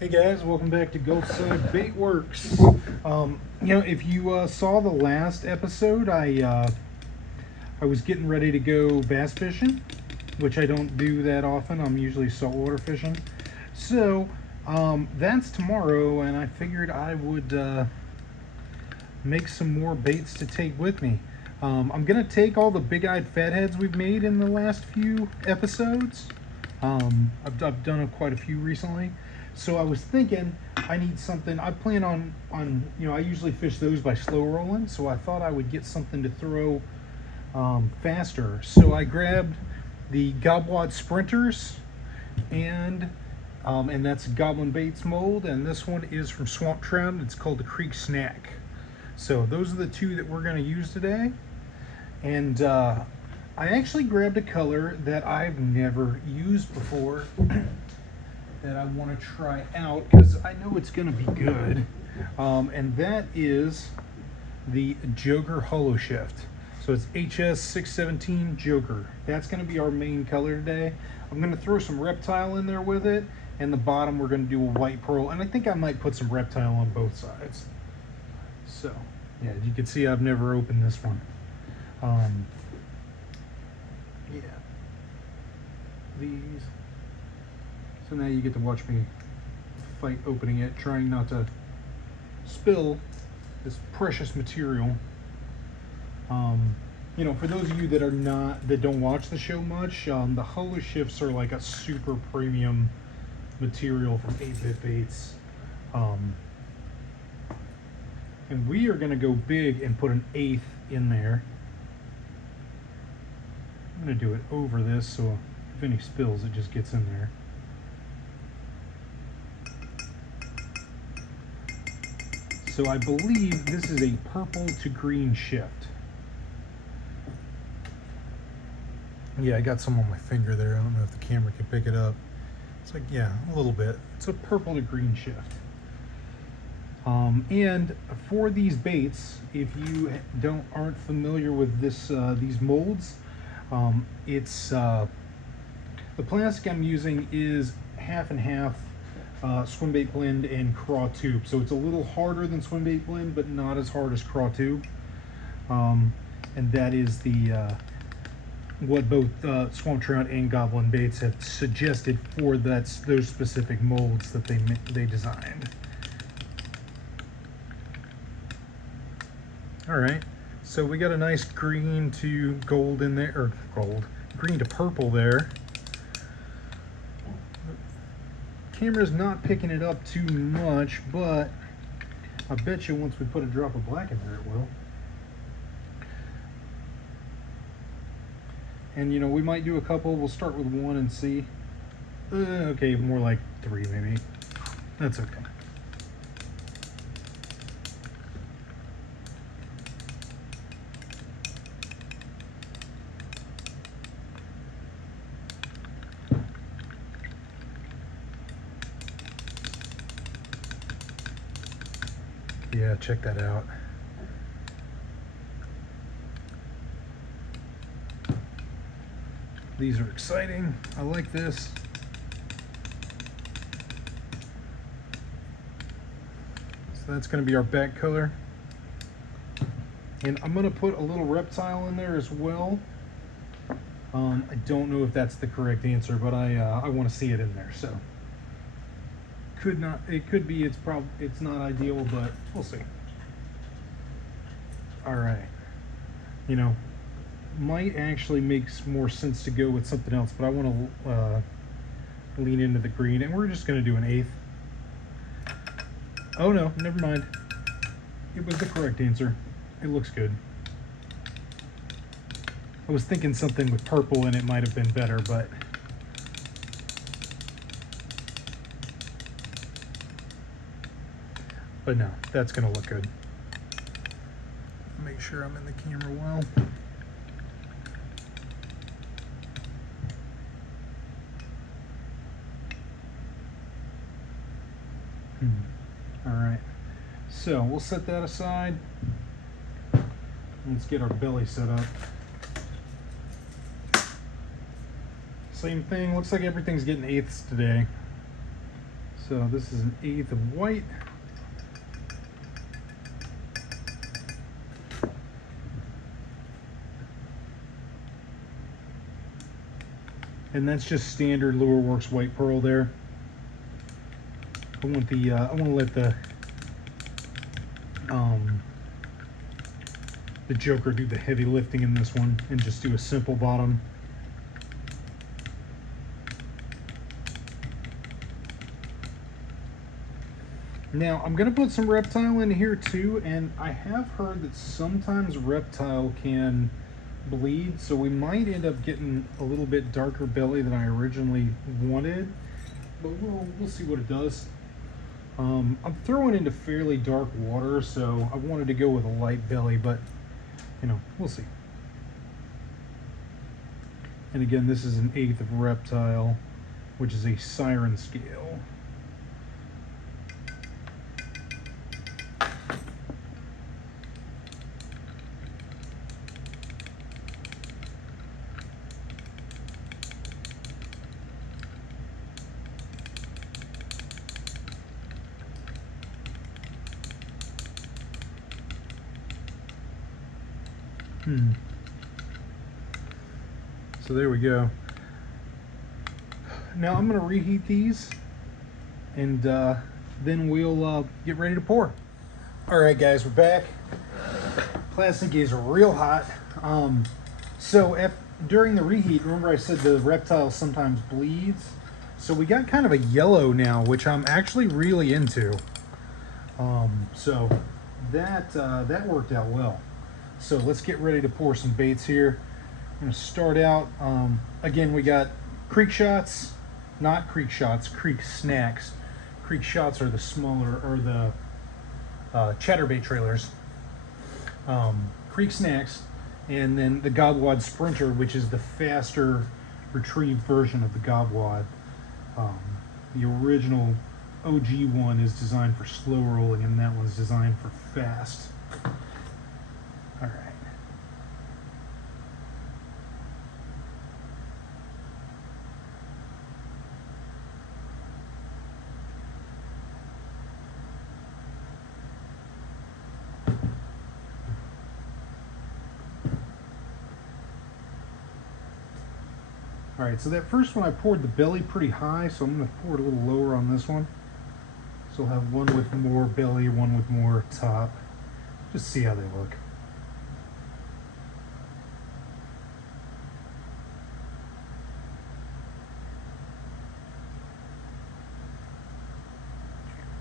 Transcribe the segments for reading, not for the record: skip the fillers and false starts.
Hey guys, welcome back to Gulfside Bait Works. If you saw the last episode, I was getting ready to go bass fishing, which I don't do that often. I'm usually saltwater fishing. So that's tomorrow, and I figured I would make some more baits to take with me. I'm gonna take all the big-eyed fatheads we've made in the last few episodes. I've done quite a few recently, so I was thinking I need something. I plan on I usually fish those by slow rolling, so I thought I would get something to throw faster. So I grabbed the Gobwad Sprinters, and that's Goblin Baits mold, and this one is from Swamp Trout. It's called the Creek Snack. So those are the two that we're going to use today. And I actually grabbed a color that I've never used before that I want to try out because I know it's going to be good. And that is the Joker Holo Shift. So it's HS 617 Joker. That's going to be our main color today. I'm going to throw some reptile in there with it, and the bottom we're going to do a white pearl, and I think I might put some reptile on both sides. So yeah, you can see I've never opened this one. Yeah, these. So now you get to watch me fight opening it, trying not to spill this precious material. For those of you that don't watch the show much, the Holo Shifts are like a super premium material from 8-Bit Baits. And we are going to go big and put an 1/8 in there. I'm going to do it over this, so if any spills, it just gets in there. So I believe this is a purple to green shift. Yeah, I got some on my finger there. I don't know if the camera can pick it up. It's like, yeah, a little bit. It's a purple to green shift. And for these baits, if you aren't familiar with these molds, it's the plastic I'm using is half and half swim bait blend and craw tube. So it's a little harder than swim bait blend, but not as hard as craw tube. And that is what both Swamp Trout and Goblin Baits have suggested for those specific molds that they designed. All right, so we got a nice green to gold in there, or green to purple there. Camera's not picking it up too much, but I bet you once we put a drop of black in there, it will. And we might do a couple. We'll start with one and see. Okay, more like 3 maybe. That's okay. Yeah, check that out. These are exciting. I like this. So that's going to be our back color. And I'm going to put a little reptile in there as well. I don't know if that's the correct answer, but I want to see it in there. So it could be. It's not ideal, but we'll see. All right. Might actually makes more sense to go with something else, but I want to lean into the green, and we're just going to do an 1/8. Oh no, never mind. It was the correct answer. It looks good. I was thinking something with purple and it might have been better, but no, that's going to look good. Make sure I'm in the camera well. All right, so we'll set that aside. Let's get our belly set up. Same thing, looks like everything's getting 1/8 today. So this is an 1/8 of white. And that's just standard Lure Works white pearl there. I want to let the Joker do the heavy lifting in this one and just do a simple bottom. Now I'm gonna put some reptile in here too, and I have heard that sometimes reptile can bleed, so we might end up getting a little bit darker belly than I originally wanted, but we'll see what it does. I'm throwing into fairly dark water, so I wanted to go with a light belly, but you know, we'll see. And again, this is an 1/8 of reptile, which is a siren scale. So there we go. Now I'm going to reheat these, and then we'll get ready to pour. All right, guys, we're back. Plastic is real hot. During the reheat, remember I said the reptile sometimes bleeds? So we got kind of a yellow now, which I'm actually really into. So that worked out well. So let's get ready to pour some baits here. I'm going to start out, again, we got creek shots, not creek shots, creek snacks. Creek shots are the smaller, or the chatterbait trailers. Creek snacks, and then the Gobwad Sprinter, which is the faster retrieved version of the Gobwad. The original OG one is designed for slow rolling, and that one's designed for fast. All right. All right, so that first one I poured the belly pretty high, so I'm going to pour it a little lower on this one. So I'll have one with more belly, one with more top. Just see how they look.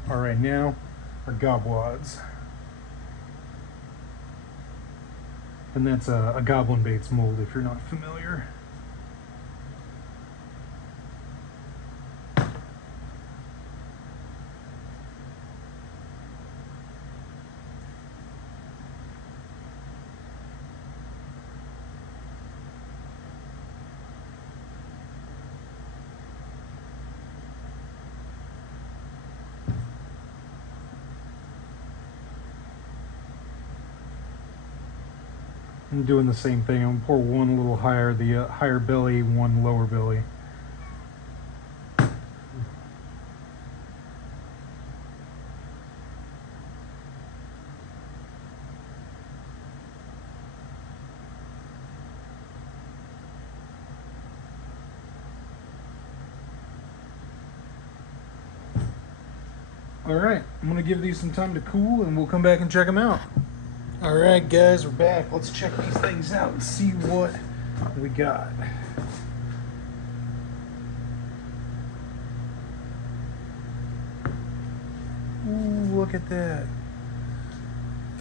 All right, now our Gobwads. And that's a Goblin Baits mold if you're not familiar. I'm doing the same thing. I'm gonna pour one a little higher, the higher belly, one lower belly. All right, I'm gonna give these some time to cool, and we'll come back and check them out. All right, guys, we're back. Let's check these things out and see what we got. Ooh, look at that.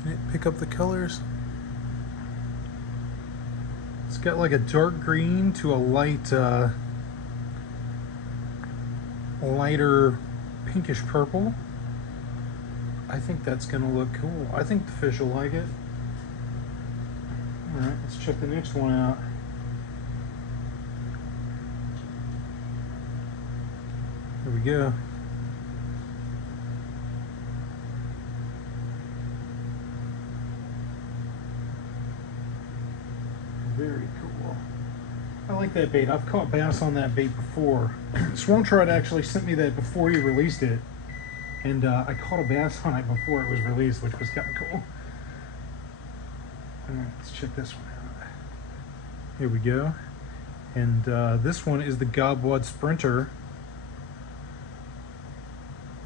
Can it pick up the colors? It's got like a dark green to a lighter pinkish purple. I think that's gonna look cool. I think the fish will like it. All right, let's check the next one out. Here we go. Very cool. I like that bait. I've caught bass on that bait before. Swan Trout actually sent me that before he released it, and I caught a bass on it before it was released, which was kind of cool. All right, let's check this one out. Here we go. And this one is the Gobwad Sprinter,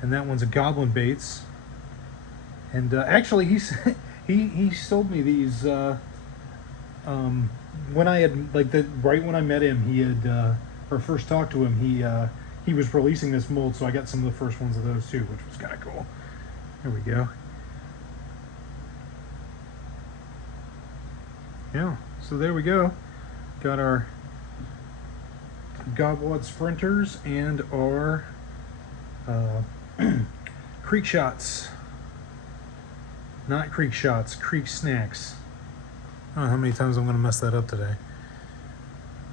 and that one's a Goblin Baits. And actually, he sold me these when I had right when I met him. He had or first talked to him. He was releasing this mold, so I got some of the first ones of those too, which was kind of cool. There we go. Yeah, so there we go. Got our Gobwad Sprinters and our Creek Shots. Not Creek Shots, Creek Snacks. I don't know how many times I'm going to mess that up today.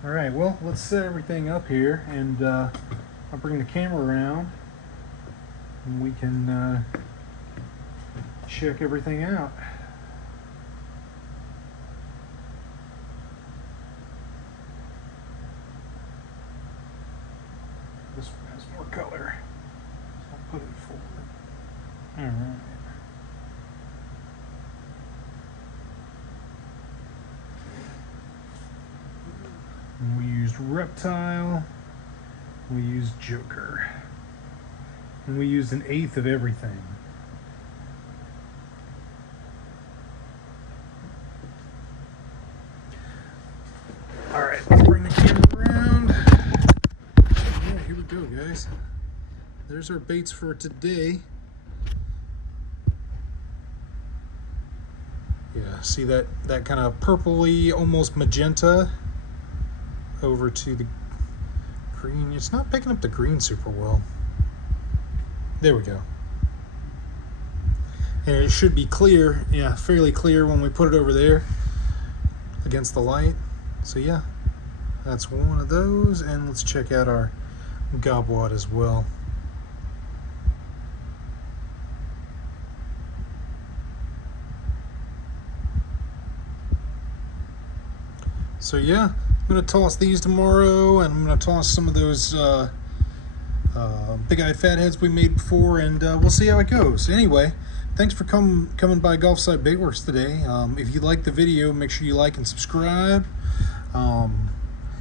Alright, well, let's set everything up here, and I'll bring the camera around, and we can check everything out. This one has more color, so I'll put it forward. Alright. We used Reptile, we used Joker, and we used 1/8 of everything. Alright, let's bring the camera around. Yeah, here we go, guys. There's our baits for today. Yeah, see that kind of purpley, almost magenta over to the green. It's not picking up the green super well. There we go. And it should be clear, yeah, fairly clear when we put it over there against the light. So yeah, that's one of those. And let's check out our Gobwad as well. So yeah, I'm going to toss these tomorrow, and I'm going to toss some of those big-eyed fatheads we made before, and we'll see how it goes. Anyway, thanks for coming by Gulfside Baitworks today. If you like the video, make sure you like and subscribe.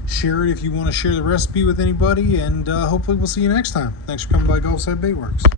Share it if you want to share the recipe with anybody, and hopefully we'll see you next time. Thanks for coming by Gulfside Baitworks.